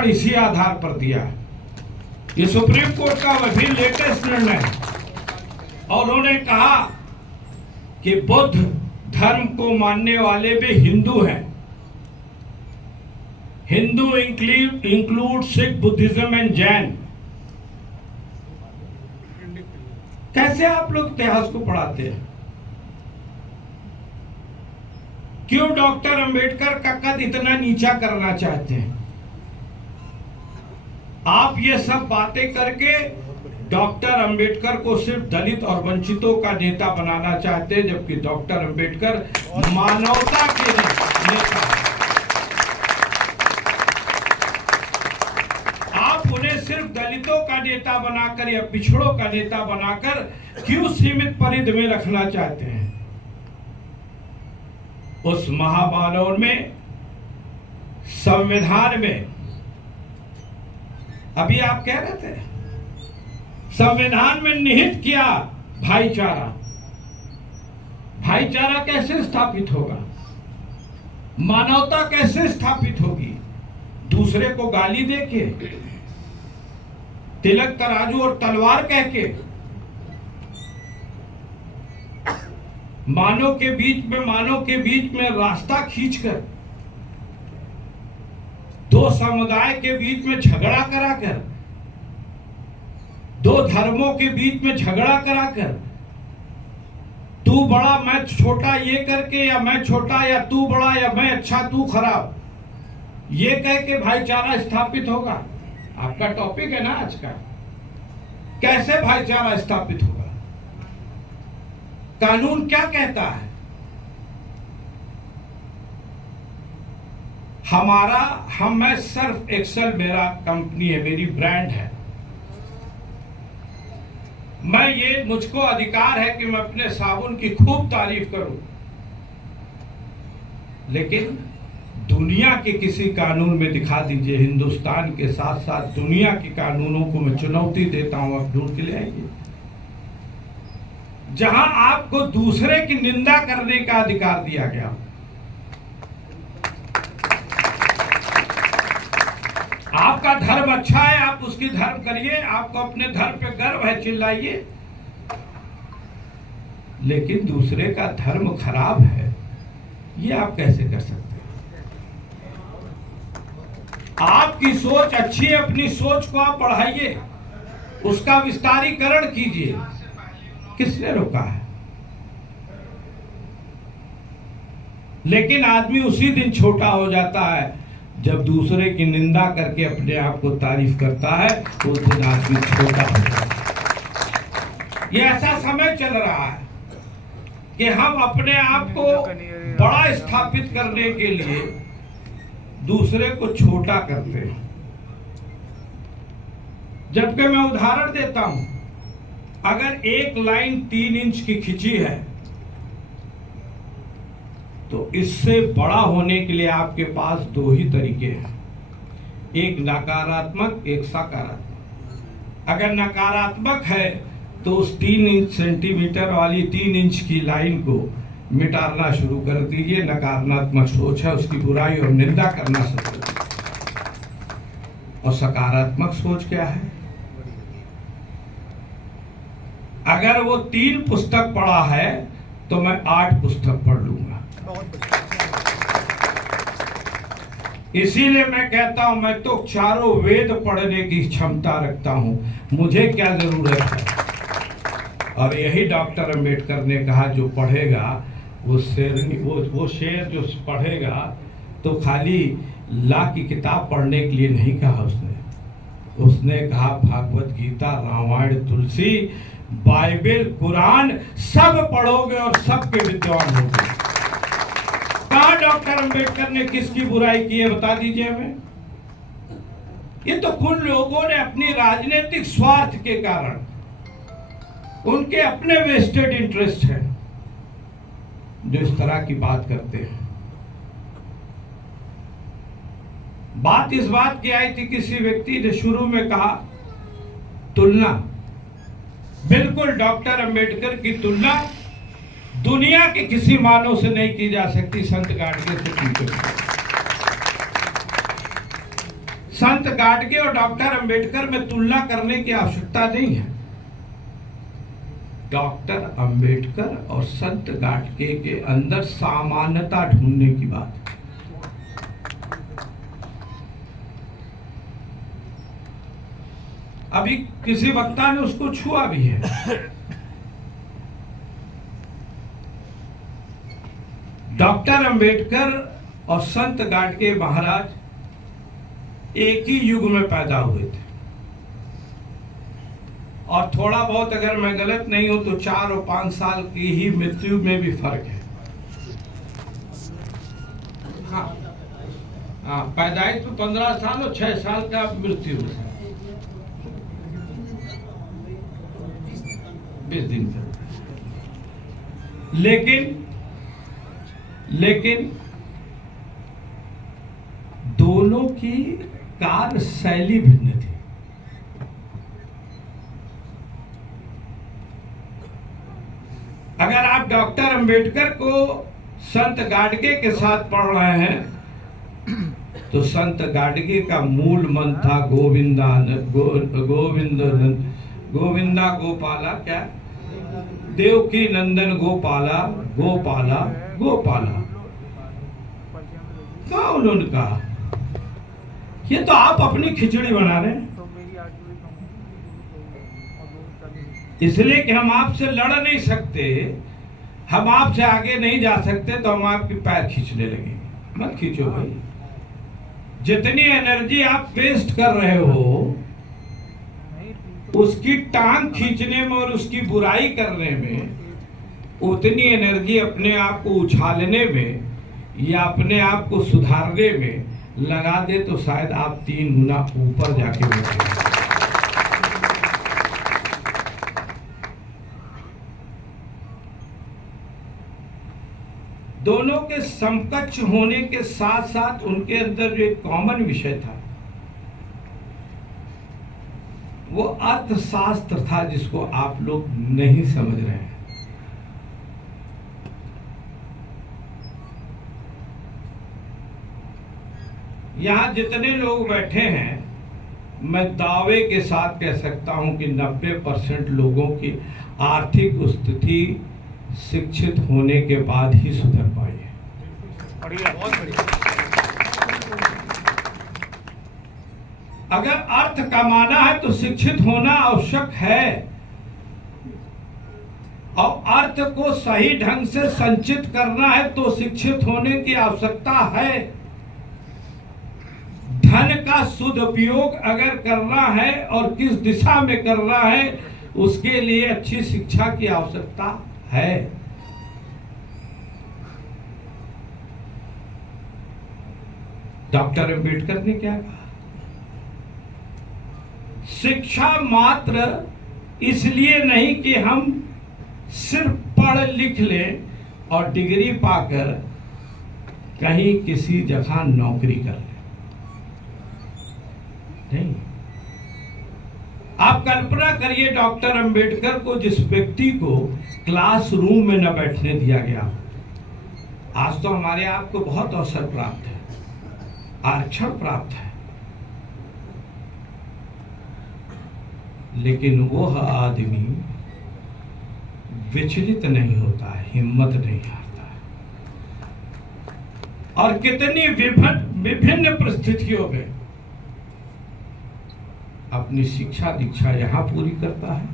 आरक्षण इसी आधार पर दिया। ये सुप्रीम कोर्ट का वही लेटेस्ट निर्णय है। और उन्होंने कहा कि बुद्ध धर्म को मानने वाले भी हिंदू हैं। Hindu include Sikh, Buddhism and Jain. कैसे आप लोग इतिहास को पढ़ाते हैं? क्यों डॉक्टर अंबेडकर का कद इतना नीचा करना चाहते हैं? आप ये सब बातें करके डॉक्टर अंबेडकर को सिर्फ दलित और वंचितों का नेता बनाना चाहते हैं, जबकि डॉक्टर अंबेडकर मानवता के नेता हैं। आप उन्हें सिर्फ दलितों का नेता बनाकर या पिछड़ों का नेता बनाकर क्यों सीमित परिधि में रखना चाहते हैं? उस महामानव में, संविधान में, अभी आप कह रहे थे संविधान में निहित किया भाईचारा। भाईचारा कैसे स्थापित होगा? मानवता कैसे स्थापित होगी? दूसरे को गाली देके, तिलक तराजू और तलवार कह के, मानव के बीच में रास्ता खींचकर, दो समुदाय के बीच में झगड़ा कराकर, दो धर्मों के बीच में झगड़ा कराकर, तू बड़ा मैं छोटा, ये करके, या मैं छोटा या तू बड़ा, या मैं अच्छा तू खराब, ये कह के भाईचारा स्थापित होगा? आपका टॉपिक है ना आज का, कैसे भाईचारा स्थापित होगा? कानून क्या कहता है? मैं सर्फ एक्सेल मेरा कंपनी है, मेरी ब्रांड है। मुझको अधिकार है कि मैं अपने साबुन की खूब तारीफ करूं, लेकिन दुनिया के किसी कानून में दिखा दीजिए। हिंदुस्तान के साथ साथ दुनिया के कानूनों को मैं चुनौती देता हूं, आप ढूंढ के ले आइए, जहां आपको दूसरे की निंदा करने का अधिकार दिया गया। आपका धर्म अच्छा है, आप उसकी धर्म करिए, आपको अपने धर्म पे गर्व है, चिल्लाइए, लेकिन दूसरे का धर्म खराब है, ये आप कैसे कर सकते हैं? आपकी सोच अच्छी है, अपनी सोच को आप बढ़ाइए, उसका विस्तारीकरण कीजिए। किसने रोका है? लेकिन आदमी उसी दिन छोटा हो जाता है जब दूसरे की निंदा करके अपने आप को तारीफ करता है, उस दिन आदमी छोटा हो जाता है। ये ऐसा समय चल रहा है कि हम अपने आप को बड़ा स्थापित करने के लिए दूसरे को छोटा करते हैं। जबकि मैं उदाहरण देता हूं, अगर एक लाइन 3 इंच की खिंची है तो इससे बड़ा होने के लिए आपके पास 2 ही तरीके हैं, एक नकारात्मक, एक सकारात्मक। अगर नकारात्मक है तो उस 3 सेंटीमीटर वाली 3 इंच की लाइन को मिटाना शुरू कर दीजिए। नकारात्मक सोच है, उसकी बुराई और निंदा करना शुरू कर दीजिए। और सकारात्मक सोच क्या है? अगर वो 3 पुस्तक पढ़ा है तो मैं 8 पुस्तक पढ़ लूंगा। इसीलिए मैं कहता हूं, मैं तो चारों वेद पढ़ने की क्षमता रखता हूं, मुझे क्या जरूरत है? और यही डॉक्टर अंबेडकर ने कहा, जो पढ़ेगा वो शेर जो पढ़ेगा तो खाली ला की किताब पढ़ने के लिए नहीं कहा उसने कहा भागवत गीता, रामायण, तुलसी, बाइबल, कुरान सब पढ़ोगे और सबके विद्वान होगे। कहा डॉक्टर अंबेडकर ने किसकी बुराई की है, बता दीजिए हमें। ये तो कुछ लोगों ने अपनी राजनीतिक स्वार्थ के कारण, उनके अपने वेस्टेड इंटरेस्ट है, जो इस तरह की बात करते हैं। बात इस बात की आई थी, किसी व्यक्ति ने शुरू में कहा तुलना, बिल्कुल डॉक्टर अंबेडकर की तुलना दुनिया के किसी मानव से नहीं की जा सकती, संत गाडगे से की। संत गाडगे और डॉक्टर अंबेडकर में तुलना करने की आवश्यकता नहीं है। डॉक्टर अंबेडकर और संत गाडगे के अंदर समानता ढूंढने की बात है। अभी किसी वक्ता ने उसको छुआ भी है। डॉक्टर अंबेडकर और संत गाडगे महाराज एक ही युग में पैदा हुए थे, और थोड़ा बहुत अगर मैं गलत नहीं हूं तो 4 और 5 साल की ही मृत्यु में भी फर्क है। हाँ, पैदाइश में 15 साल और 6 साल का मृत्यु है, 20 दिन का। लेकिन दोनों की कार्य शैली भिन्न थी। अगर आप डॉक्टर अंबेडकर को संत गाडगे के साथ पढ़ रहे हैं तो संत गाडगे का मूल मंत्र था गोविंदा गोपाला, क्या देवकी नंदन गोपाला गोपाला गोपाला। क्या उन्होंने कहा? ये तो आप अपनी खिचड़ी बना रहे हैं, इसलिए कि हम आपसे लड़ नहीं सकते, हम आपसे आगे नहीं जा सकते, तो हम आपके पैर खींचने लगेंगे। मत खींचो भाई। जितनी एनर्जी आप वेस्ट कर रहे हो उसकी टांग खींचने में और उसकी बुराई करने में, उतनी एनर्जी अपने आप को उछालने में या अपने आप को सुधारने में लगा दे तो शायद आप 3 गुना ऊपर जाके बैठे। दोनों के समकक्ष होने के साथ साथ उनके अंदर जो एक कॉमन विषय था वो अर्थशास्त्र था, जिसको आप लोग नहीं समझ रहे हैं। यहां जितने लोग बैठे हैं, मैं दावे के साथ कह सकता हूं कि 90% लोगों की आर्थिक स्थिति शिक्षित होने के बाद ही सुधर पाई है। बहुत बढ़िया। अगर अर्थ कमाना है तो शिक्षित होना आवश्यक है, और अर्थ को सही ढंग से संचित करना है तो शिक्षित होने की आवश्यकता है। धन का सदुपयोग अगर करना है और किस दिशा में करना है, उसके लिए अच्छी शिक्षा की आवश्यकता है। डॉक्टर अंबेडकर ने क्या कहा? शिक्षा मात्र इसलिए नहीं कि हम सिर्फ पढ़ लिख लें और डिग्री पाकर कहीं किसी जगह नौकरी कर लें, नहीं। आप कल्पना करिए डॉक्टर अंबेडकर को, जिस व्यक्ति को क्लासरूम में न बैठने दिया गया। आज तो हमारे आपको बहुत अवसर प्राप्त है, आरक्षण प्राप्त है, लेकिन वह आदमी विचलित नहीं होता है, हिम्मत नहीं हारता है, और कितनी विभिन्न परिस्थितियों में अपनी शिक्षा दीक्षा यहां पूरी करता है,